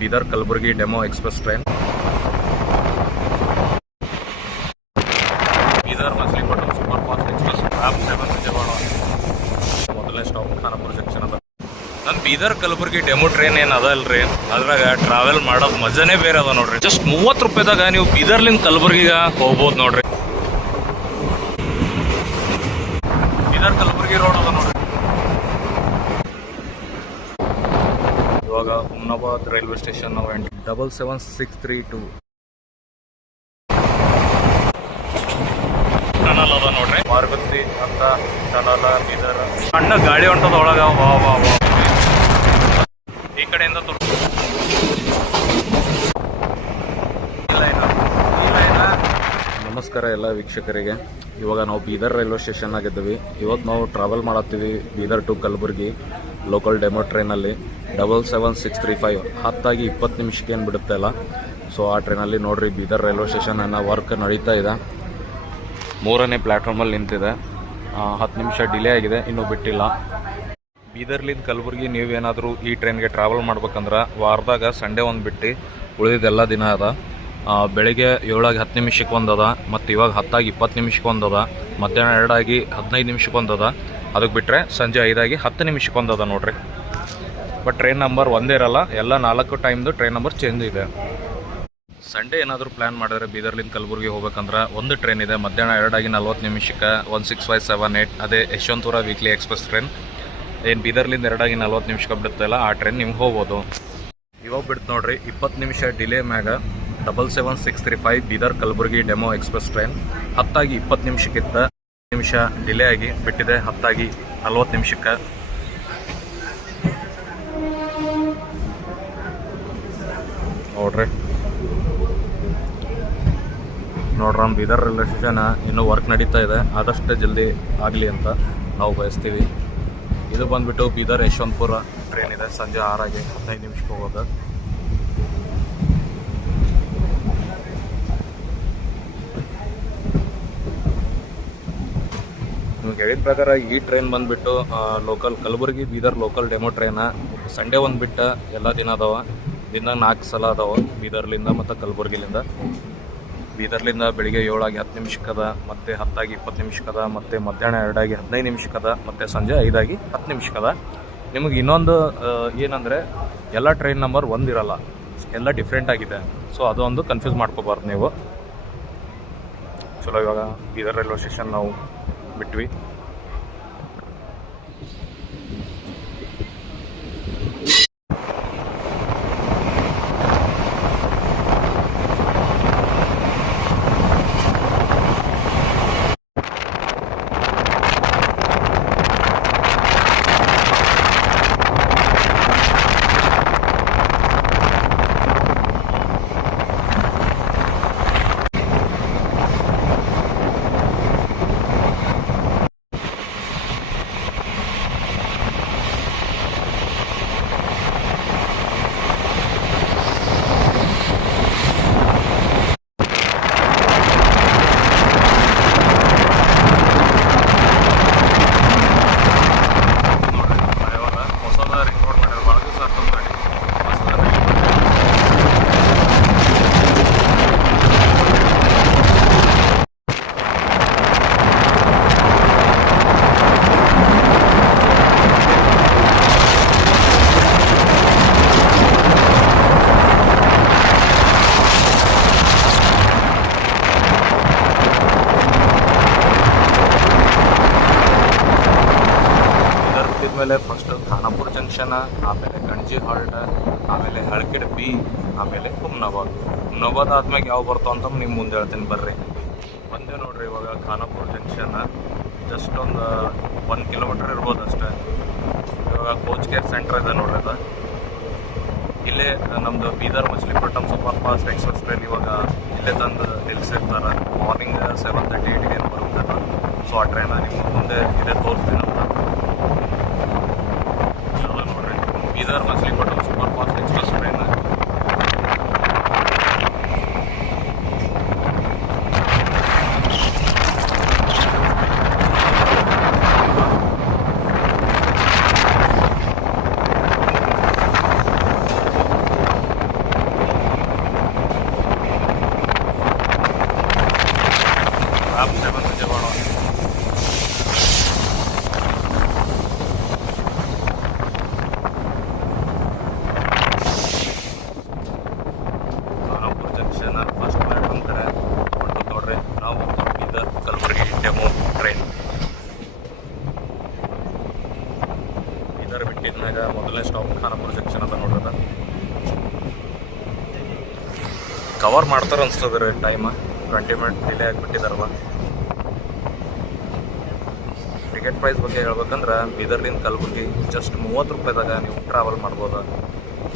Bidar Kalaburagi demo express train. Bidar Machilipatnam super fast express up 7 Vijayawada. ಮೊದಲನೇ stop Khanapur junction ಅದ. ನನ್ನ ಬೀದರ್ ಕಲಬುರಗಿ ಡೆಮೋ ಟ್ರೈನ್ ಏನು ಅದ ಅಲ್ರಿ, ಅದ್ರಾಗ ಟ್ರಾವೆಲ್ ಮಾಡೋದು ಮಜಾನೇ ಬೇರೆ ಅದ ನೋಡ್ರಿ. ಜಸ್ಟ್ 30 ರೂಪಾಯಿದಾಗ ನೀವು ಬೀದರ್ಲಿಂದ ಕಲಬುರಗಿಗ ಹೋಗ್ಬೋದು ನೋಡ್ರಿ. ಬೀದರ್ ಕಲಬುರಗಿ ರೋಡ್ ಅದ ನೋಡ್ರಿ. ಇವಾಗ ಹುಮ್ನಾಬಾದ್ ರೈಲ್ವೆ ಸ್ಟೇಷನ್ ನಾವು 77632 ಟನಲ್ ಅದ ನೋಡ್ರಿ. ಮಾರ್ಗತ್ತಿ ಅಂತ ಟನಲ್ ಬೀದರ್ ಸಣ್ಣ ಗಾಡಿ ಹೊಂಟದ ಒಳಗ. ವಾ ವಾ ವಾ ಈ ಕಡೆಯಿಂದ ನಮಸ್ಕಾರ ಎಲ್ಲ ವೀಕ್ಷಕರಿಗೆ. ಇವಾಗ ನಾವು ಬೀದರ್ ರೈಲ್ವೆ ಸ್ಟೇಷನ್ ಆಗಿದ್ದೀವಿ. ಇವತ್ತು ನಾವು ಟ್ರಾವೆಲ್ ಮಾಡತ್ತೀವಿ Bidar to Kalaburagi local demo ಟ್ರೈನಲ್ಲಿ 77635. 10 20 ನಿಮಿಷಕ್ಕೆ ಏನು ಬಿಡುತ್ತೆ ಅಲ್ಲ. ಸೊ ಆ ಟ್ರೈನಲ್ಲಿ ನೋಡ್ರಿ ಬೀದರ್ ರೈಲ್ವೆ ಸ್ಟೇಷನ್ ಅನ್ನೋ ವರ್ಕ್ ನಡೀತಾ ಇದೆ. 3ನೇ ಪ್ಲ್ಯಾಟ್ಫಾರ್ಮಲ್ಲಿ ನಿಂತಿದೆ. 10 ನಿಮಿಷ ಡಿಲೇ ಆಗಿದೆ, ಇನ್ನೂ ಬಿಟ್ಟಿಲ್ಲ. ಬೀದರ್ಲಿಂದ ಕಲಬುರಗಿ ನೀವೇನಾದರೂ ಈ ಟ್ರೈನ್ಗೆ ಟ್ರಾವೆಲ್ ಮಾಡ್ಬೇಕಂದ್ರೆ ವಾರದಾಗ ಸಂಡೇ ಒಂದು ಬಿಟ್ಟು ಉಳಿದಿದ್ದೆಲ್ಲ ದಿನ ಅದ. ಬೆಳಗ್ಗೆ 7:10 ನಿಮಿಷಕ್ಕೆ ಒಂದದ, ಮತ್ತು ಇವಾಗ 10:20 ನಿಮಿಷಕ್ಕೆ ಒಂದದ, ಮಧ್ಯಾಹ್ನ 2:15 ನಿಮಿಷಕ್ಕೆ ಒಂದದ. ಅದಕ್ಕೆ ಬಿಟ್ಟರೆ ಸಂಜೆ 5:10 ನಿಮಿಷಕ್ಕೆ ಒಂದದ ನೋಡ್ರಿ. ಬಟ್ ಟ್ರೈನ್ ನಂಬರ್ ಒಂದೇ ಇರಲ್ಲ, ಎಲ್ಲ 4 ಟೈಮ್ದು ಟ್ರೈನ್ ನಂಬರ್ ಚೇಂಜ್ ಇದೆ. ಸಂಡೇ ಏನಾದರೂ ಪ್ಲ್ಯಾನ್ ಮಾಡಿದ್ರೆ ಬೀದರ್ಲಿಂದ ಕಲಬುರಗಿ ಹೋಗ್ಬೇಕಂದ್ರೆ ಒಂದು ಟ್ರೈನ್ ಇದೆ ಮಧ್ಯಾಹ್ನ 2:40 ನಿಮಿಷಕ್ಕೆ 16578. ಅದೇ ಯಶವಂತಪುರ ವೀಕ್ಲಿ ಎಕ್ಸ್ಪ್ರೆಸ್ ಟ್ರೈನ್. ಏನು ಬೀದರ್ಲಿಂದ 2:40 ನಿಮಿಷಕ್ಕೆ ಬಿಡುತ್ತಲ್ಲ ಆ ಟ್ರೈನ್ ನಿಮ್ಗೆ ಹೋಗ್ಬೋದು. ಇವಾಗ ಬಿಡ್ತು ನೋಡ್ರಿ 20 ನಿಮಿಷ ಡಿಲೇ ಮ್ಯಾಗ 77635 Bidar Kalaburagi demo express train. 10:20 ನಿಮಿಷಕ್ಕಿಂತ ನಿಮಿಷ ಡಿಲೇ ಆಗಿ ಬಿಟ್ಟಿದೆ 10:40 ನಿಮಿಷಕ್ಕೆ. ನೋಡ್ರಿ ನಮ್ಮ ಬೀದರ್ ರೈಲ್ವೆ ಸ್ಟೇಷನ್ ಇನ್ನೂ ವರ್ಕ್ ನಡೀತಾ ಇದೆ. ಆದಷ್ಟು ಜಲ್ದಿ ಆಗಲಿ ಅಂತ ನಾವು ಬಯಸ್ತೀವಿ. ಇದು ಬಂದುಬಿಟ್ಟು ಬೀದರ್ ಯಶವಂತಪುರ ಟ್ರೈನ್ ಇದೆ. ಸಂಜೆ 6:15 ನಿಮಿಷಕ್ಕೆ ಹೋಗೋದು. ನಿಮ್ಗೆ ಹೇಳಿದ ಪ್ರಕಾರ ಈ ಟ್ರೈನ್ ಬಂದುಬಿಟ್ಟು local Kalaburagi Bidar local demo train. Sunday ಒಂದು ಬಿಟ್ಟು ಎಲ್ಲ ದಿನ ಅದಾವ. ದಿನ 4 ಸಲ ಅದಾವ ಬೀದರ್ಲಿಂದ ಮತ್ತು ಕಲಬುರಗಿಲಿಂದ. ಬೀದರ್ಲಿಂದ ಬೆಳಿಗ್ಗೆ 7:10 ನಿಮಿಷಕ್ಕದ, ಮತ್ತು 10:20 ನಿಮಿಷಕ್ಕದ, ಮತ್ತು ಮಧ್ಯಾಹ್ನ 2:15 ನಿಮಿಷಕ್ಕದ, ಮತ್ತು ಸಂಜೆ 5:10 ನಿಮಿಷಕ್ಕದ. ನಿಮಗೆ ಇನ್ನೊಂದು ಏನಂದರೆ ಎಲ್ಲ ಟ್ರೈನ್ ನಂಬರ್ ಒಂದಿರಲ್ಲ, ಎಲ್ಲ ಡಿಫ್ರೆಂಟ್ ಆಗಿದೆ. ಸೊ ಅದೊಂದು ಕನ್ಫ್ಯೂಸ್ ಮಾಡ್ಕೋಬಾರ್ದು ನೀವು. ಚಲೋ, ಇವಾಗ ಬೀದರ್ ರೈಲ್ವೆ ಸ್ಟೇಷನ್ ನಾವು ಬಿಟ್ವಿ. ಆಮೇಲೆ ಫಸ್ಟ್ ಖಾನಾಪುರ ಜಂಕ್ಷನ್, ಆಮೇಲೆ ಗಂಜಿ ಹಾಲ್ಟ್, ಆಮೇಲೆ ಹಳ್ಕೆಡ್ ಬಿ, ಆಮೇಲೆ ಹುಮ್ನಾಬಾದ್ ಆದ್ಮೇಲೆ ಯಾವ ಬರ್ತಾವ ಅಂತ ನಿಮ್ಗೆ ಮುಂದೆ ಹೇಳ್ತೀನಿ ಬರ್ರಿ. ಒಂದೇ ನೋಡ್ರಿ ಇವಾಗ ಖಾನಾಪುರ ಜಂಕ್ಷನ್ ಜಸ್ಟ್ ಒಂದು 1 ಕಿಲೋಮೀಟರ್ ಇರ್ಬೋದು ಅಷ್ಟೇ. ಇವಾಗ ಕೋಚ್ ಕೇರ್ ಸೆಂಟರ್ ಇದೆ ನೋಡ್ರಿ. ಅದು ಇಲ್ಲೇ ನಮ್ಮದು Bidar Machilipatnam super fast express train ಇವಾಗ ಇಲ್ಲೇ ತಂದು ನಿಲ್ಲಿಸಿರ್ತಾರೆ. ಮಾರ್ನಿಂಗ್ 7:38ಗೆ ಏನು ಬರುತ್ತೆ. ಸೊ ಆ ಟ್ರೈನ ನಿಮ್ಗೆ ಮುಂದೆ ಇದೇ ತೋರಿಸ್ತೀನಿ ಅಂತ. ನೋಡ್ರಿ Bidar Machilipatnam super fast express train. Cover ಮಾಡ್ತಾರೆ ಅನ್ಸ್ತದೆ ರೀ ಟೈಮ್. 20 ಮಿನಿಟ್ ಡಿಲೇ ಆಗಿಬಿಟ್ಟಿದಾರಲ್ಲ. ಟಿಕೆಟ್ ಪ್ರೈಸ್ ಬಗ್ಗೆ ಹೇಳ್ಬೇಕಂದ್ರೆ ಬೀದರ್ಲಿಂದ ಕಲಬುರ್ಗಿ ಜಸ್ಟ್ 30 ರೂಪಾಯಿದಾಗ ನೀವು ಟ್ರಾವೆಲ್ ಮಾಡ್ಬೋದು.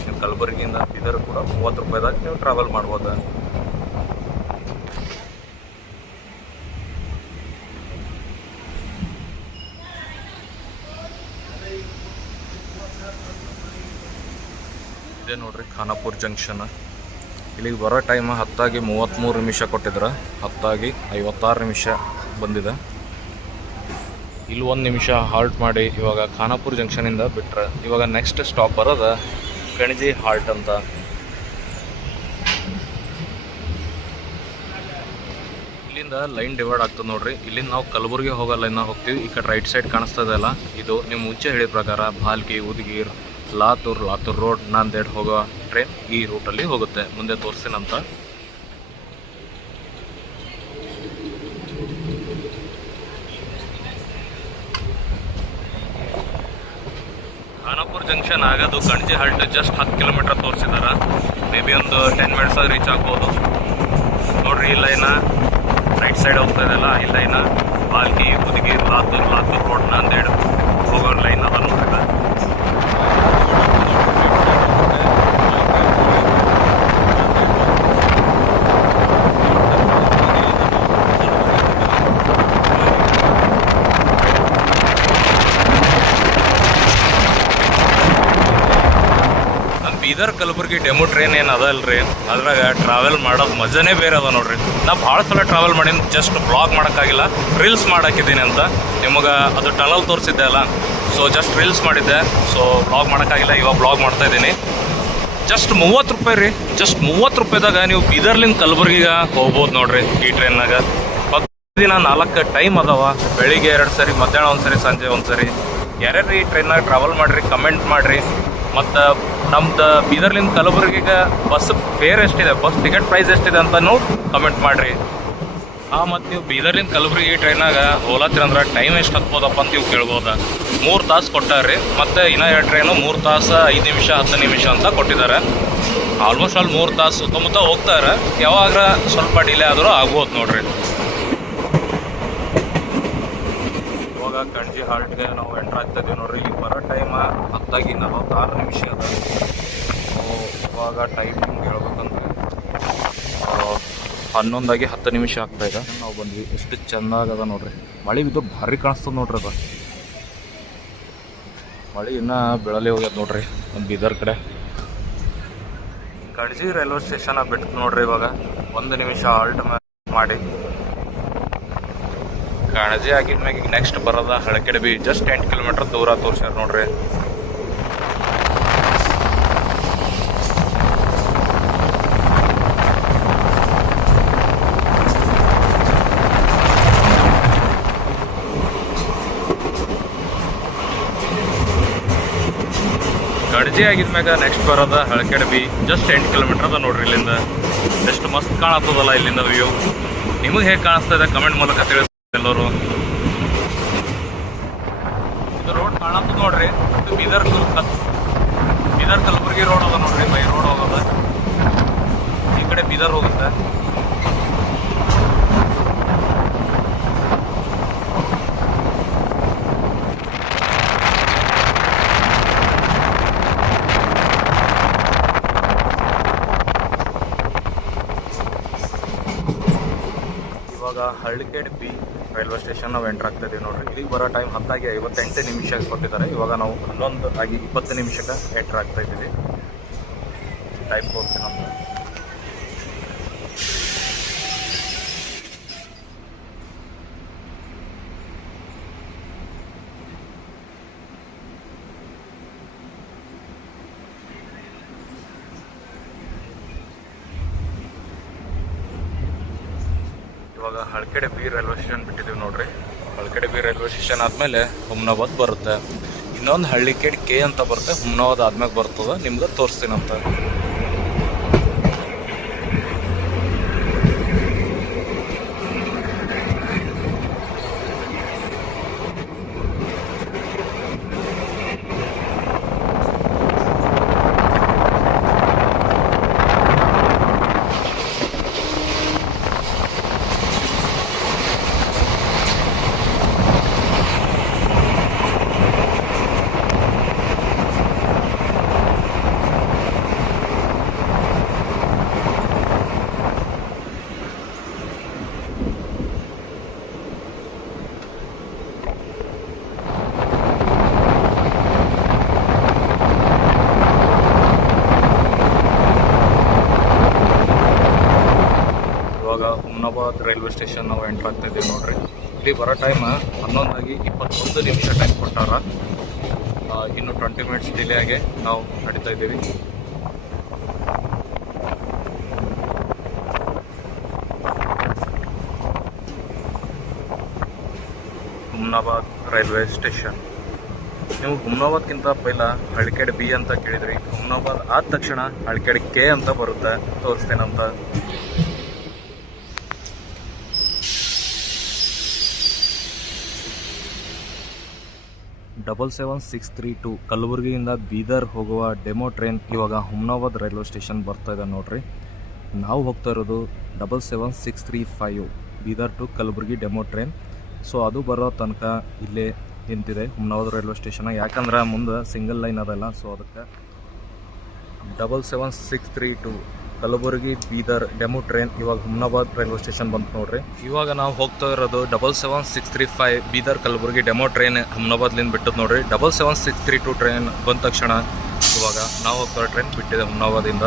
ನೀವು ಕಲಬುರ್ಗಿಯಿಂದ ಬೀದರ್ ಕೂಡ 30 ರೂಪಾಯಿದಾಗ ನೀವು ಟ್ರಾವೆಲ್ ಮಾಡ್ಬೋದು. ಇದೇ ನೋಡ್ರಿ ಖಾನಾಪುರ ಜಂಕ್ಷನ್. ಇಲ್ಲಿಗೆ ಬರೋ ಟೈಮ್ 10:33 ನಿಮಿಷ ಕೊಟ್ಟಿದ್ರೆ 10:56 ನಿಮಿಷ ಬಂದಿದೆ. ಇಲ್ಲಿ 1 ನಿಮಿಷ ಹಾಲ್ಟ್ ಮಾಡಿ ಇವಾಗ ಖಾನಾಪುರ ಜಂಕ್ಷನಿಂದ ಬಿಟ್ರೆ ಇವಾಗ ನೆಕ್ಸ್ಟ್ ಸ್ಟಾಪ್ ಬರೋದು ಕಣಜಿ ಹಾಲ್ಟ್ ಅಂತ. ಇಲ್ಲಿಂದ ಲೈನ್ ಡಿವೈಡ್ ಆಗ್ತದೆ ನೋಡ್ರಿ. ಇಲ್ಲಿಂದ ನಾವು ಕಲಬುರ್ಗಿ ಹೋಗೋ ಲೈನ್ ಹೋಗ್ತೀವಿ. ಈ ಕಡೆ ರೈಟ್ ಸೈಡ್ ಕಾಣಿಸ್ತದಲ್ಲ, ಇದು ನೀವು ಮುಂಚೆ ಹೇಳಿದ ಪ್ರಕಾರ ಭಾಲ್ಕಿ, ಉದಗೀರ್, ಲಾತೂರ್ ರೋಡ್, ನಾಂದೇಡ್ ಹೋಗೋ ಟ್ರೈನ್ ಈ ರೂಟಲ್ಲಿ ಹೋಗುತ್ತೆ. ಮುಂದೆ ತೋರಿಸ್ತೀನಂತ. ಖಾನಾಪುರ ಜಂಕ್ಷನ್ ಆಗೋದು ಕಣಜಿ ಹಾಲ್ಟ್ ಜಸ್ಟ್ 10 ಕಿಲೋಮೀಟರ್ ತೋರಿಸಿದಾರ. ಮೇ ಬಿ ಒಂದು 10 ಮಿನಿಟ್ಸ್ ರೀಚ್ ಆಗ್ಬೋದು ನೋಡ್ರಿ. ಈ ಲೈನ ರೈಟ್ ಸೈಡ್ ಹೋಗ್ತಾ ಇದೆಯಲ್ಲ, ಈ ಲೈನ ಭಾಲ್ಕಿ, ಉದಗೀರ್, ಲಾತೂರ್ ರೋಡ್, ನಾಂದೇಡ್ ಹೋಗೋ ಲೈನ್ ಅದ ನೋಡ್ರಿ. ಬೀದರ್ ಕಲಬುರ್ಗಿ ಡೆಮೋ ಟ್ರೈನ್ ಏನು ಅದಲ್ರಿ, ಅದ್ರಾಗ ಟ್ರಾವೆಲ್ ಮಾಡೋದು ಮಜಾನೇ ಬೇರೆ ಅದ ನೋಡ್ರಿ. ನಾ ಭಾಳ ಸಲ ಟ್ರಾವೆಲ್ ಮಾಡೀನಿ, ಜಸ್ಟ್ ಬ್ಲಾಗ್ ಮಾಡೋಕ್ಕಾಗಿಲ್ಲ, ರೀಲ್ಸ್ ಮಾಡಾಕಿದ್ದೀನಿ ಅಂತ. ನಿಮಗೆ ಅದು ಟನಲ್ ತೋರಿಸಿದ್ದೆ ಅಲ್ಲ, ಸೊ ಜಸ್ಟ್ ರೀಲ್ಸ್ ಮಾಡಿದ್ದೆ, ಸೊ ಬ್ಲಾಗ್ ಮಾಡೋಕ್ಕಾಗಿಲ್ಲ. ಇವಾಗ ಬ್ಲಾಗ್ ಮಾಡ್ತಾ ಇದ್ದೀನಿ. ಜಸ್ಟ್ 30 ರೂಪಾಯಿ ರೀ. ಜಸ್ಟ್ 30 ರೂಪಾಯಿದಾಗ ನೀವು ಬೀದರ್ಲಿಂದ ಕಲಬುರ್ಗಿಗೆ ಹೋಗ್ಬೋದು ನೋಡ್ರಿ ಈ ಟ್ರೈನ್ನಾಗ. ದಿನ 4 ಟೈಮ್ ಅದಾವ. ಬೆಳಿಗ್ಗೆ 2 ಸರಿ, ಮಧ್ಯಾಹ್ನ 1 ಸರಿ, ಸಂಜೆ 1 ಸರಿ. ಯಾರ್ಯಾರು ಈ ಟ್ರೈನ್ನಾಗ ಟ್ರಾವೆಲ್ ಮಾಡಿರಿ ಕಮೆಂಟ್ ಮಾಡಿರಿ. ಮತ್ತು ನಮ್ದು ಬೀದರ್ಲಿಂದ ಕಲಬುರ್ಗಿಗೆ ಬಸ್ ಫೇರ್ ಎಷ್ಟಿದೆ, ಬಸ್ ಟಿಕೆಟ್ ಪ್ರೈಸ್ ಎಷ್ಟಿದೆ ಅಂತ ನೋಡಿ ಕಮೆಂಟ್ ಮಾಡಿರಿ. ಮತ್ತು ನೀವು ಬೀದರ್ಲಿಂದ ಕಲಬುರ್ಗಿ ಟ್ರೈನಾಗ ಹೋಲತ್ತೀರ ಅಂದ್ರೆ ಟೈಮ್ ಎಷ್ಟು ಹತ್ಬೋದಪ್ಪ ಅಂತ ನೀವು ಕೇಳ್ಬೋದು. 3 ತಾಸು ಕೊಟ್ಟಾರ್ರಿ. ಮತ್ತು ಇನ್ನೂ 2 ಟ್ರೈನು 3 ತಾಸು 5 ನಿಮಿಷ 10 ನಿಮಿಷ ಅಂತ ಕೊಟ್ಟಿದ್ದಾರೆ. ಆಲ್ಮೋಸ್ಟ್ ಅಲ್ಲಿ 3 ತಾಸು ಸುತ್ತಮುತ್ತ ಹೋಗ್ತಾರೆ. ಯಾವಾಗ ಸ್ವಲ್ಪ ಡಿಲೇ ಆದರೂ ಆಗ್ಬೋದು ನೋಡ್ರಿ. ಇವಾಗ ಕಣಜಿ ಹಾಲ್ಟ್ಗೆ ನಾವು ಎಂಟ್ರ್ ಆಗ್ತಾ ಇದ್ದೀವಿ ನೋಡ್ರಿ. ಈಗ ಬರೋ ಟೈಮ್ 10:46 ನಿಮಿಷ ಅದ. ಇವಾಗ ಟೈಮಿಂಗ್ ಹೇಳ್ಬೇಕಂದ್ರೆ 11:10 ನಿಮಿಷ ಆಗ್ತಾ ಇದೆ. ನಾವು ಬಂದ್ವಿ. ಎಷ್ಟು ಚೆಂದಾಗದ ನೋಡ್ರಿ. ಮಳೆ ಬಿದ್ದು ಭಾರಿ ಕಾಣಿಸ್ತದೆ ನೋಡ್ರಿ. ಅದು ಮಳೆ ಇನ್ನೂ ಬೆಳಲಿ ಹೋಗ್ಯದ ನೋಡ್ರಿ ನಮ್ಮ ಬೀದರ್ ಕಡೆ. ಕಣಜಿ ರೈಲ್ವೆ ಸ್ಟೇಷನ್ ಬಿಟ್ಟು ನೋಡ್ರಿ. ಇವಾಗ 1 ನಿಮಿಷ ಹಾಲ್ಟ್ ಮಾಡಿ ಕಣಜಿ ಆಗಿದ್ಮ್ಯಾಗ ಈಗ ನೆಕ್ಸ್ಟ್ ಬರೋದ ಹಳಕೆಡಬಿ. ಜಸ್ಟ್ 8 ಕಿಲೋಮೀಟರ್ ದೂರ ತೋರ್ಸ್ಯಾರ ನೋಡ್ರಿ. ಕಣಜಿ ಆಗಿದ್ಮ್ಯಾಗ ನೆಕ್ಸ್ಟ್ ಬರೋದ ಹಳಕೆಡಬಿ. ಜಸ್ಟ್ 8 ಕಿಲೋಮೀಟರ್ ಅದ ನೋಡ್ರಿ. ಇಲ್ಲಿಂದ ಎಷ್ಟು ಮಸ್ತ್ ಕಾಣತ್ತದಲ್ಲ ಇಲ್ಲಿಂದ ವ್ಯೂ. ನಿಮಗೆ ಹೇಗೆ ಕಾಣಿಸ್ತಾ ಇದೆ ಕಮೆಂಟ್ ಮೂಲಕ ತಿಳಿಸ್ ಎಲ್ಲರೂ. ಇದು ರೋಡ್ ಕಾಣತ್ತದ ನೋಡ್ರಿ. ಇದು ಬೀದರ್ ಕಲಬುರ್ಗಿ ರೋಡ್ ಅದ ನೋಡ್ರಿ. ಬೈ ರೋಡ್ ಹೋಗೋದ ಈ ಕಡೆ ಬೀದರ್ ಹೋಗುತ್ತೆ. ಇವಾಗ ಹಳ್ಳಿಕೆಡಬಿ ರೈಲ್ವೆ ಸ್ಟೇಷನ್ ನಾವು ಎಂಟ್ರ್ ಆಗ್ತಾ ಇದೀವಿ ನೋಡ್ರಿ. ಇಲ್ಲಿಗೆ ಬರೋ ಟೈಮ್ 10:58 ನಿಮಿಷ ಕೊಟ್ಟಿದ್ದಾರೆ. ಇವಾಗ ನಾವು 11:20 ನಿಮಿಷಕ್ಕೆ ಎಂಟ್ರ್ ಆಗ್ತಾ ಇದ್ದೀವಿ. ಟೈಮ್ ತೋರಿಸ್ತೀನಿ ಅಂತ. ಇವಾಗ ಹಳಕೆಡಬಿ ರೈಲ್ವೆ ಸ್ಟೇಷನ್ ಬಿಟ್ಟಿದ್ದೀವಿ ನೋಡ್ರಿ. ಹಳಕೆಡಬಿ ರೈಲ್ವೆ ಸ್ಟೇಷನ್ ಆದಮೇಲೆ ಹುಮ್ನಾಬಾದ್ ಬರುತ್ತೆ. ಇನ್ನೊಂದು ಹಳ್ಳಿಕೆಡ್ ಕೆ ಅಂತ ಬರುತ್ತೆ. ಹುಮ್ನಾಬಾದ್ ಆದ್ಮೇಲೆ ಬರ್ತದೆ. ನಿಮ್ಗೆ ತೋರಿಸ್ತೀನಂತ. ಹುಮ್ನಾಬಾದ್ ರೈಲ್ವೆ ಸ್ಟೇಷನ್ ನಾವು ಎಂಟ್ರ್ ಆಗ್ತಾ ಇದ್ದೀವಿ ನೋಡ್ರಿ. ಇಲ್ಲಿ ಬರೋ ಟೈಮ್ 11:21 ಟೈಮ್ ಕೊಟ್ಟಾರ. ಇನ್ನು 20 ಮಿನಿಟ್ಸ್ ಡಿಲೇ ಆಗಿ ನಾವು ನಡೀತಾ ಇದ್ದೀವಿ. Humnabad railway station. ನೀವು ಹುಮ್ನಾಬಾದ್ಗಿಂತ ಪೈಲ ಹಳ್ಕೆಡ್ ಬಿ ಅಂತ ಕೇಳಿದ್ರಿ. ಹುಮ್ನಾಬಾದ್ ಆದ ತಕ್ಷಣ ಹಳ್ಕೆಡ್ ಕೆ ಅಂತ ಬರುತ್ತೆ, ತೋರಿಸ್ತೇನಂತ. ಡಬಲ್ 7632 ಕಲಬುರಗಿಯಿಂದ ಬೀದರ್ ಹೋಗುವ ಡೆಮೋ ಟ್ರೈನ್ ಇವಾಗ ಹುಮ್ನಾಬಾದ್ ರೈಲ್ವೆ ಸ್ಟೇಷನ್ ಬರ್ತಾ ಇದೆ ನೋಡ್ರಿ. ನಾವು ಹೋಗ್ತಾ ಇರೋದು 77635 Bidar to Kalaburagi demo train. So ಅದು ಬರೋ ತನಕ ಇಲ್ಲೇ ನಿಂತಿದೆ ಹುಮ್ನಾಬಾದ್ ರೈಲ್ವೆ ಸ್ಟೇಷನ್. ಯಾಕಂದ್ರೆ ಮುಂದೆ ಸಿಂಗಲ್ ಲೈನ್ ಅದಲ್ಲ, ಸೊ ಅದಕ್ಕೆ 77632 ಕಲಬುರಗಿ ಬೀದರ್ ಡೆಮೋ ಟ್ರೈನ್ ಇವಾಗ ಹುಮ್ನಾಬಾದ್ ರೈಲ್ವೆ ಸ್ಟೇಷನ್ ಬಂತು ನೋಡ್ರಿ. ಇವಾಗ ನಾವು ಹೋಗ್ತಾ ಇರೋದು 77635 ಬೀದರ್ ಕಲಬುರಗಿ ಡೆಮೋ ಟ್ರೈನ್ ಹುಮ್ನಾಬಾದ್ಲಿಂದ ಬಿಟ್ಟದ್ದು ನೋಡ್ರಿ. 77632 ಟ್ರೈನ್ ಬಂದ ತಕ್ಷಣ ಇವಾಗ ನಾವು ಹೋಗ್ತಾ ಇರೋ ಟ್ರೈನ್ ಬಿಟ್ಟಿದೆ ಹುಮ್ನಾಬಾದಿಂದ.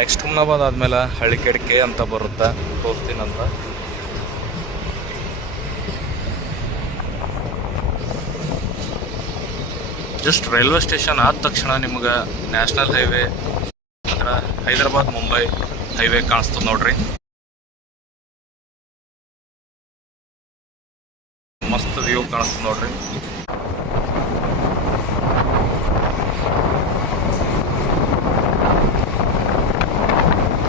ನೆಕ್ಸ್ಟ್ ಹುಮ್ನಾಬಾದ್ ಆದಮೇಲೆ ಹಳ್ಳಿಕೆಡ್ ಕೆ ಅಂತ ಬರುತ್ತೆ, ತೋರಿಸ್ತೀನಂತ. ಜಸ್ಟ್ ರೈಲ್ವೆ ಸ್ಟೇಷನ್ ಆದ ತಕ್ಷಣ ನಿಮ್ಗೆ ನ್ಯಾಷನಲ್ ಹೈವೇ ಅಂದ್ರೆ ಹೈದರಾಬಾದ್ ಮುಂಬೈ ಹೈವೇ ಕಾಣಿಸ್ತದೆ ನೋಡ್ರಿ. ಮಸ್ತ್ ವ್ಯೂ ಕಾಣಿಸ್ತದೆ ನೋಡ್ರಿ.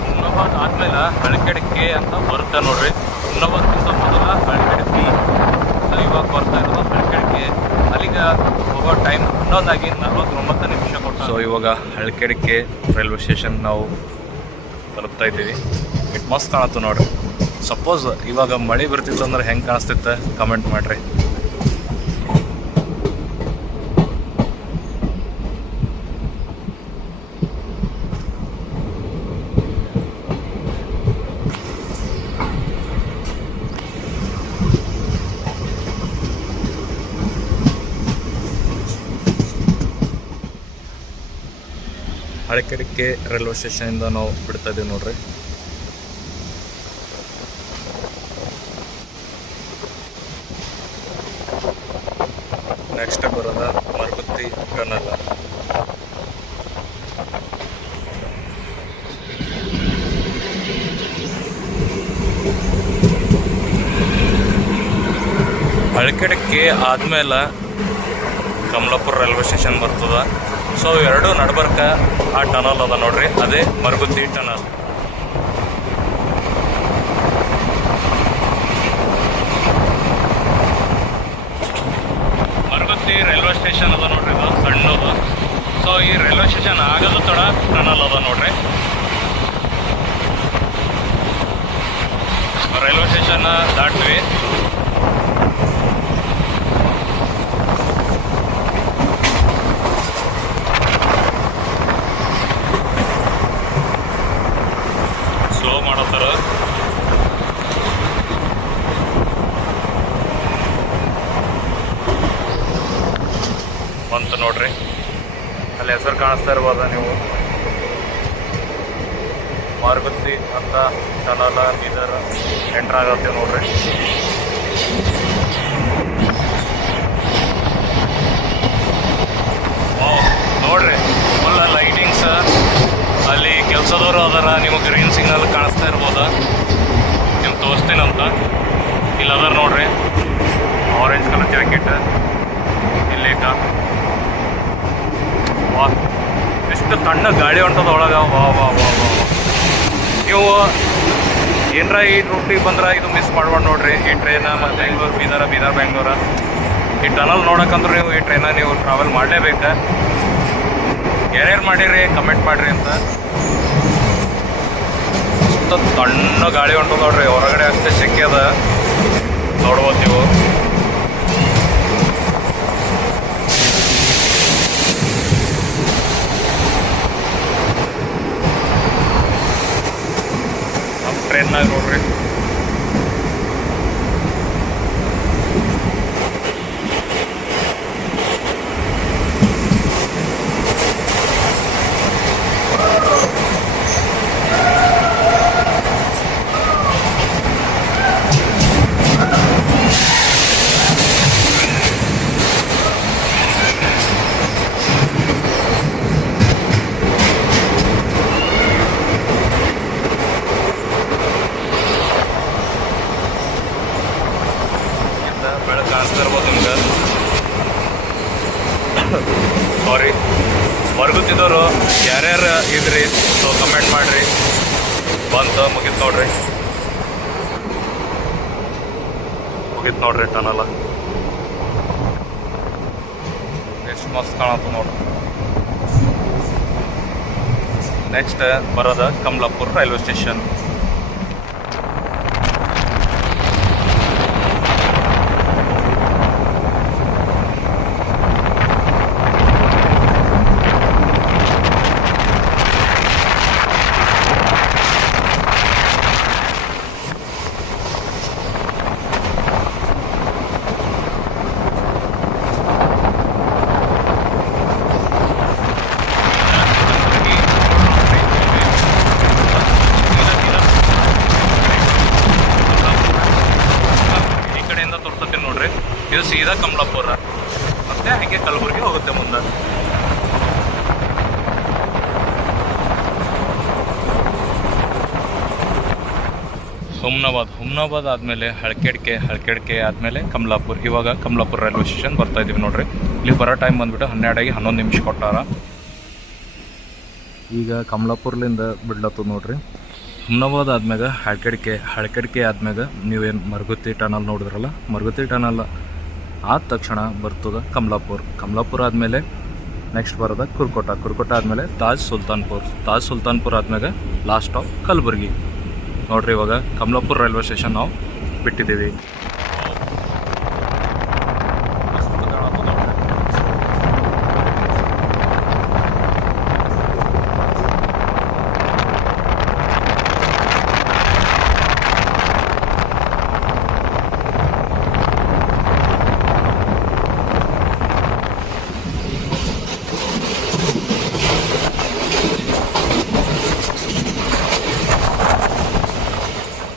ಹುಮ್ನಾಬಾದ್ ಆದ್ಮೇಲೆ ಹಳ್ಳಿಕೆಡ್ ಕೆ ಅಂತ ಬರುತ್ತೆ ನೋಡ್ರಿ. ಹುಮ್ನಾಬಾದ್ಗಿಂತ ಮೊದಲ ಹಳ್ಳಿಕೆಡ್ ಬಿ, ಇವಾಗ ಬರ್ತಾ ಇರೋದು ಹಳ್ಳಿಕೆಡ್ ಕೆ. ಅಲ್ಲಿಗೆ ಹೋಗೋ ಟೈಮ್ 11:49 ನಿಮಿಷ ಕೊಟ್ಟು. ಸೊ ಇವಾಗ ಹಳ್ಳಿಕೆಡ್ ಕೆ ರೈಲ್ವೆ ಸ್ಟೇಷನ್ ನಾವು ತಲುಪ್ತಾ ಇದ್ದೀವಿ. ಇಟ್ ಮಸ್ತ್ ಕಾಣತ್ತು ನೋಡ್ರಿ. ಸಪೋಸ್ ಇವಾಗ ಮಳೆ ಬರ್ತಿತ್ತು ಅಂದ್ರೆ ಹೆಂಗೆ ಕಾಣಿಸ್ತಿತ್ತು ಕಮೆಂಟ್ ಮಾಡಿರಿ. ಹಳ್ಳಿಕೆಡ್ ಕೆ ರೈಲ್ವೆ ಸ್ಟೇಷನಿಂದ ನಾವು ಬಿಡ್ತಾ ಇದ್ದೀವಿ ನೋಡ್ರಿ. ನೆಕ್ಸ್ಟ್ ಬರೋದ ಮರಗುತ್ತಿ ಟನಲ್. ಹಳ್ಳಿಕೆಡ್ ಕೆ ಆದ್ಮೇಲೆ ಕಮಲಾಪುರ ರೈಲ್ವೆ ಸ್ಟೇಷನ್ ಬರ್ತದ. ಸೊ ಎರಡು ನಡ್ಬರ್ಕ ಆ ಟನಲ್ ಅದ ನೋಡ್ರಿ, ಅದೇ Maragutti tunnel. Maragutti railway station ಅದ ನೋಡ್ರಿ, ಇದು ಸಣ್ಣದು. ಸೊ ಈ ರೈಲ್ವೆ ಸ್ಟೇಷನ್ ಆಗೋದು ತಡ ಟನಲ್ ಅದ ನೋಡ್ರಿ. ರೈಲ್ವೆ ಸ್ಟೇಷನ್ ದಾಟ್ವಿ. ಸ್ಲೋ ಮಾಡತ್ತಾರ. ಬಂತು ನೋಡ್ರಿ, ಅಲ್ಲಿ ಹೆಸರು ಕಾಣಿಸ್ತಾ ಇರ್ಬೋದ ನೀವು, ಮಾರ್ಗುತ್ತಿ ಅಂತ ಟನಲ್ ಬೀದರ್ ಎಂಟ್ರ್ ಆಗತ್ತೀವಿ ನೋಡ್ರಿ. ನೋಡ್ರಿ ಫುಲ್ ಲೈಟಿಂಗ್ಸ್, ಅಲ್ಲಿ ಕೆಲಸದವರು ಅದರ. ನಿಮಗೆ ಗ್ರೀನ್ ಸಿಗ್ನಲ್ ಕಾಣಿಸ್ತಾ ಇರ್ಬೋದ, ನಿಮ್ಗೆ ತೋರಿಸ್ತೀನಂತ. ಇಲ್ಲಿ ಅದರ ನೋಡ್ರಿ, ಆರೆಂಜ್ ಕಲರ್ ಜಾಕೆಟ್ ಇಲ್ಲೇಕ. ವಾ, ಎಷ್ಟು ತಣ್ಣ ಗಾಳಿ ಹೊಂಟದ ಒಳಗೆ. ವಾ ವಾ ವಾ ವಾ. ನೀವು ಏನರ ಈ ರೂಟಿಗೆ ಬಂದ್ರೆ ಇದು ಮಿಸ್ ಮಾಡ್ಬಾರ್ದು ನೋಡ್ರಿ. ಈ ಟ್ರೈನ ಮತ್ತು ಬೆಂಗಳೂರು ಬೀದರ್, ಬೀದರ್ ಬೆಂಗಳೂರು ಈ ಟನಲ್ ನೋಡೋಕ್ಕಂದ್ರೆ ನೀವು ಈ ಟ್ರೈನ ನೀವು ಟ್ರಾವೆಲ್ ಮಾಡಲೇಬೇಕು. ಯಾರ್ಯಾರು ಮಾಡಿರಿ ಕಮೆಂಟ್ ಮಾಡಿರಿ ಅಂತ. ಅಷ್ಟು ತಣ್ಣ ಗಾಳಿ ಹೊಂಟದ ನೋಡ್ರಿ, ಹೊರಗಡೆ ಅಷ್ಟೇ ಸೆಕೆ ಅದ, ನೋಡ್ಬೋದು ನೀವು. ನಮ್ಮ ಟ್ರೈನ್ನಾಗ ನೋಡ್ರಿ ಕಾಣಿಸ್ತಾ ಇರ್ಬೋದು ನಿಮ್ಗೆ. ಸಾರಿ, ಮರ್ಗುತ್ತಿದ್ದವರು ಯಾರ್ಯಾರು ಇದ್ರಿ ಸೊ ಕಮೆಂಟ್ ಮಾಡಿರಿ. ಬಂತು ಮುಗಿತು ನೋಡ್ರಿ, ಟನಲ್ ಎಷ್ಟು ಮಸ್ತ್ ಕಾಣತ್ತು ನೋಡ್ರಿ. ನೆಕ್ಸ್ಟ್ ಬರೋದ ಕಮಲಾಪುರ ರೈಲ್ವೆ ಸ್ಟೇಷನ್. ನೋಡ್ರಿ, ಇದು ಸೀದಾ ಕಮಲಾಪುರ, ಮತ್ತೆ ಹಾಗೆ ಕಲಬುರಗಿ ಹೋಗುತ್ತೆ ಮುಂದೆ. ಹುಮ್ನಾಬಾದ್ ಆದಮೇಲೆ ಹಳ್ಕೆಡ್ಕೆ ಆದಮೇಲೆ ಕಮಲಾಪುರ. ಇವಾಗ ಕಮಲಾಪುರ ರೈಲ್ವೆ ಸ್ಟೇಷನ್ ಬರ್ತಾ ಇದೀವಿ ನೋಡ್ರಿ. ಇಲ್ಲಿ ಬರೋ ಟೈಮ್ ಬಂದ್ಬಿಟ್ಟು 12:11 ನಿಮಿಷ ಕೊಟ್ಟಾರ. ಈಗ ಕಮಲಾಪುರ್ಲಿಂದ ಬಿಡ್ಲತ್ತು ನೋಡ್ರಿ. ಹುಮ್ನಾಬಾದ್ ಆದ್ಮ್ಯಾಗ ಹಳ್ಕೆಡ್ಕೆ ಆದ್ಮ್ಯಾಗ ನೀವೇನು ಮರ್ಗುತ್ತಿ ಟನಲ್ ನೋಡಿದ್ರಲ್ಲ, ಮರ್ಗುತ್ತಿ ಟನಲ್ ಆದ ತಕ್ಷಣ ಬರ್ತದ ಕಮಲಾಪುರ ಆದಮೇಲೆ ನೆಕ್ಸ್ಟ್ ಬರೋದ ಕುರ್ಕೋಟ ಆದಮೇಲೆ ತಾಜ್ ಸುಲ್ತಾನ್ಪುರ್ ಆದ್ಮ್ಯಾಗ ಲಾಸ್ಟ್ ಸ್ಟಾಪ್ ಕಲಬುರ್ಗಿ ನೋಡ್ರಿ. ಇವಾಗ ಕಮಲಾಪುರ ರೈಲ್ವೆ ಸ್ಟೇಷನ್ ನಾವು ಬಿಟ್ಟಿದ್ದೀವಿ.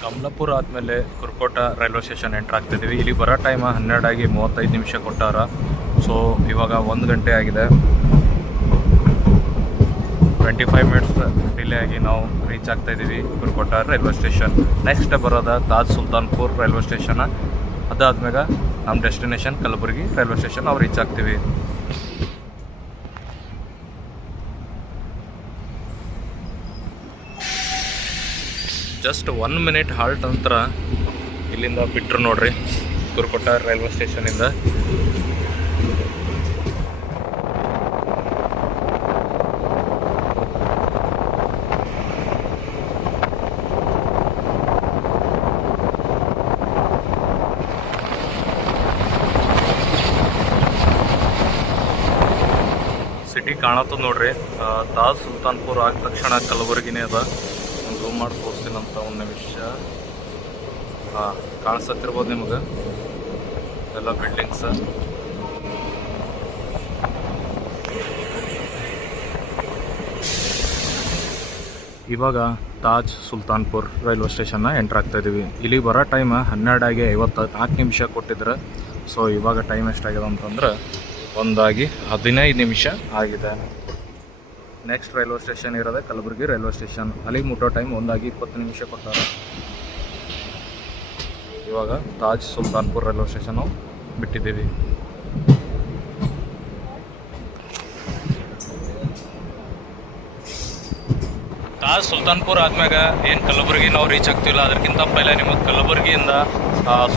ಕಮಲಾಪುರ ಆದಮೇಲೆ ಕುರ್ಕೋಟ ರೈಲ್ವೆ ಸ್ಟೇಷನ್ ಎಂಟ್ರ್ ಆಗ್ತಿದ್ದೀವಿ. ಇಲ್ಲಿ ಬರೋ ಟೈಮ್ 12:35 ನಿಮಿಷ ಕೊಟ್ಟಾರ. ಸೊ ಇವಾಗ 1 ಗಂಟೆ ಆಗಿದೆ. 25 ಮಿನಿಟ್ಸ್ ಡಿಲೇ ಆಗಿ ನಾವು ರೀಚ್ ಆಗ್ತಾಯಿದ್ದೀವಿ ಕುರ್ಕೋಟ ರೈಲ್ವೆ ಸ್ಟೇಷನ್. ನೆಕ್ಸ್ಟ್ ಬರೋದ ತಾಜ್ ಸುಲ್ತಾನ್ಪುರ್ ರೈಲ್ವೆ ಸ್ಟೇಷನ್. ಅದಾದ್ಮೇಲೆ ನಮ್ಮ ಡೆಸ್ಟಿನೇಷನ್ ಕಲಬುರಗಿ ರೈಲ್ವೆ ಸ್ಟೇಷನ್ ನಾವು ರೀಚ್ ಆಗ್ತೀವಿ. ಜಸ್ಟ್ 1 ಮಿನಿಟ್ ಹಾಲ್ಟ್ ನಂತರ ಇಲ್ಲಿಂದ ಬಿಟ್ಟರು ನೋಡ್ರಿ ಕುರ್ಕೋಟ ರೈಲ್ವೆ ಸ್ಟೇಷನಿಂದ. ಸಿಟಿ ಕಾಣತ್ತದ ನೋಡ್ರಿ. ತಾಜ್ ಸುಲ್ತಾನ್ಪುರ್ ಆದ ತಕ್ಷಣ ಕಲಬುರಗಿನೇ ಅದ. ಝೂಮ್ ಮಾಡಿ ತೋರಿಸ್ತೀನಂತ 1 ನಿಮಿಷ. ಕಾಣಿಸ್ತಿರ್ಬೋದು ನಿಮಗೆ ಎಲ್ಲ ಬಿಲ್ಡಿಂಗ್ಸ್. ಇವಾಗ ತಾಜ್ ಸುಲ್ತಾನ್ಪುರ್ ರೈಲ್ವೆ ಸ್ಟೇಷನ್ನ ಎಂಟ್ರ್ ಆಗ್ತಾ ಇದ್ದೀವಿ. ಇಲ್ಲಿ ಬರೋ ಟೈಮ್ 12:54 ನಿಮಿಷ ಕೊಟ್ಟಿದ್ರೆ. ಸೊ ಇವಾಗ ಟೈಮ್ ಎಷ್ಟಾಗಿದೆ ಅಂತಂದ್ರೆ 1:15 ನಿಮಿಷ ಆಗಿದೆ. ನೆಕ್ಸ್ಟ್ ರೈಲ್ವೆ ಸ್ಟೇಷನ್ ಇರೋದೆ ಕಲಬುರಗಿ ರೈಲ್ವೆ ಸ್ಟೇಷನ್. ಅಲ್ಲಿಗೆ ಮುಟ್ಟೋ ಟೈಮ್ 1:20 ನಿಮಿಷ ಕೊಟ್ಟಾರ. ಇವಾಗ ತಾಜ್ ಸುಲ್ತಾನ್ಪುರ್ ರೈಲ್ವೆ ಸ್ಟೇಷನ್ ನಾವು ಬಿಟ್ಟಿದ್ದೀವಿ. ತಾಜ್ ಸುಲ್ತಾನ್ಪುರ್ ಆದ್ಮ್ಯಾಗ ಏನು ಕಲಬುರಗಿ ನಾವು ರೀಚ್ ಆಗ್ತಿಲ್ಲ. ಅದಕ್ಕಿಂತ ಪೈಲೆ ನಿಮಗೆ ಕಲಬುರಗಿಯಿಂದ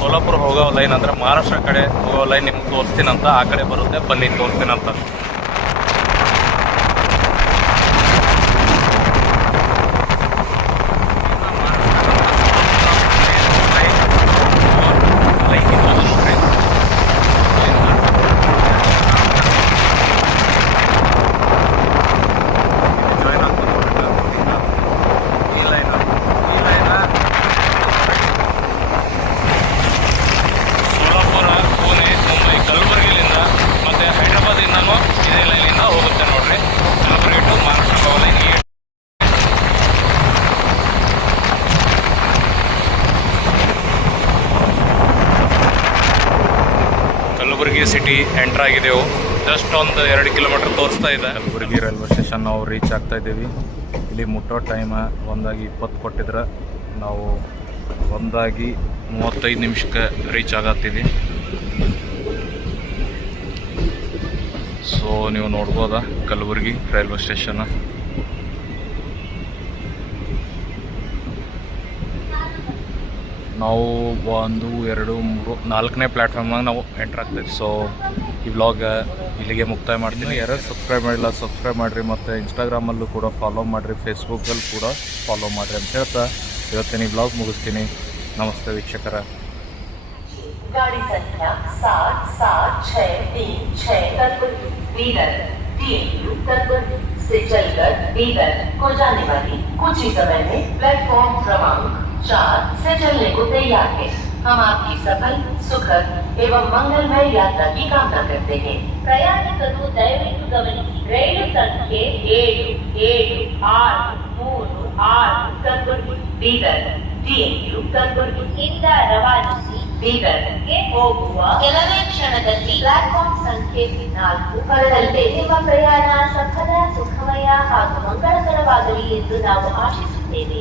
ಸೋಲಾಪುರ ಹೋಗೋ ಲೈನ್ ಅಂದರೆ ಮಹಾರಾಷ್ಟ್ರ ಕಡೆ ಹೋಗೋ ಲೈನ್ ನಿಮ್ಗೆ ತೋರಿಸ್ತೀನಂತ. ಆ ಕಡೆ ಬರುತ್ತೆ, ಬನ್ನಿ ತೋರಿಸ್ತೀನಂತ. ಕಲಬುರಗಿ ಸಿಟಿ ಎಂಟ್ರ್ ಆಗಿದ್ದೆವು. ಜಸ್ಟ್ ಒಂದು 2 ಕಿಲೋಮೀಟರ್ ತೋರಿಸ್ತಾ ಇದೆ. ಕಲಬುರಗಿ ರೈಲ್ವೆ ಸ್ಟೇಷನ್ ನಾವು ರೀಚ್ ಆಗ್ತಾ ಇದ್ದೀವಿ. ಇಲ್ಲಿ ಮುಟ್ಟೋ ಟೈಮ್ 1:20 ಕೊಟ್ಟಿದ್ರೆ ನಾವು 1:35 ನಿಮಿಷಕ್ಕೆ ರೀಚ್ ಆಗತ್ತೀವಿ. ಸೊ ನೀವು ನೋಡ್ಬೋದಾ ಕಲಬುರಗಿ ರೈಲ್ವೆ ಸ್ಟೇಷನ್. ನಾವು 1 2 3 4ನೇ ಪ್ಲ್ಯಾಟ್ಫಾರ್ಮ್ನಾಗ ನಾವು ಎಂಟ್ರ್ ಆಗ್ತೀವಿ. ಸೊ ಈ ವ್ಲಾಗ್ ಇಲ್ಲಿಗೆ ಮುಕ್ತಾಯ ಮಾಡ್ತೀನಿ. ಯಾರು ಸಬ್ಸ್ಕ್ರೈಬ್ ಮಾಡಿಲ್ಲ ಸಬ್ಸ್ಕ್ರೈಬ್ ಮಾಡಿರಿ, ಮತ್ತು ಇನ್ಸ್ಟಾಗ್ರಾಮಲ್ಲೂ ಕೂಡ ಫಾಲೋ ಮಾಡಿರಿ, ಫೇಸ್ಬುಕ್ಕಲ್ಲಿ ಕೂಡ ಫಾಲೋ ಮಾಡಿರಿ ಅಂತ ಹೇಳ್ತಾ ಇವತ್ತಿನ ಈ ವ್ಲಾಗ್ ಮುಗಿಸ್ತೀನಿ. ನಮಸ್ತೆ ವೀಕ್ಷಕರ. गाड़ी संख्या 7763 कलबुर्गी बीदर TNU कलबुर्गी से चलकर बीदर को जाने वाली कुछ ही समय में प्लेटफॉर्म क्रमांक 4 से चलने को तैयार है. हम आपकी सफल सुखद एवं मंगलमय यात्रा की कामना करते हैं. ಪ್ರಯಾಣಿಕರು ದಯವಿಟ್ಟು ಗಮನಿಸಿ, ರೈಲು ಸಂಖ್ಯೆ 7763 ಕಲಬುರ್ಗಿ ಬೀದರ್ TNU ಕಲಬುರ್ಗಿ ಇಂದ ರವಾನಿಸಿ ಬೀದರ್ಗೆ ಹೋಗುವ ಕೆಲವೇ ಕ್ಷಣದಲ್ಲಿ ಪ್ಲಾಟ್ಫಾರ್ಮ್ ಸಂಖ್ಯೆ 4 ಹೊರಡಲಿದೆ. ನಿಮ್ಮ ಪ್ರಯಾಣ ಸಫಲ, ಸುಖಮಯ ಹಾಗೂ ಮಂಗಳಕರವಾಗಲಿ ಎಂದು ನಾವು ಆಶಿಸುತ್ತೇವೆ.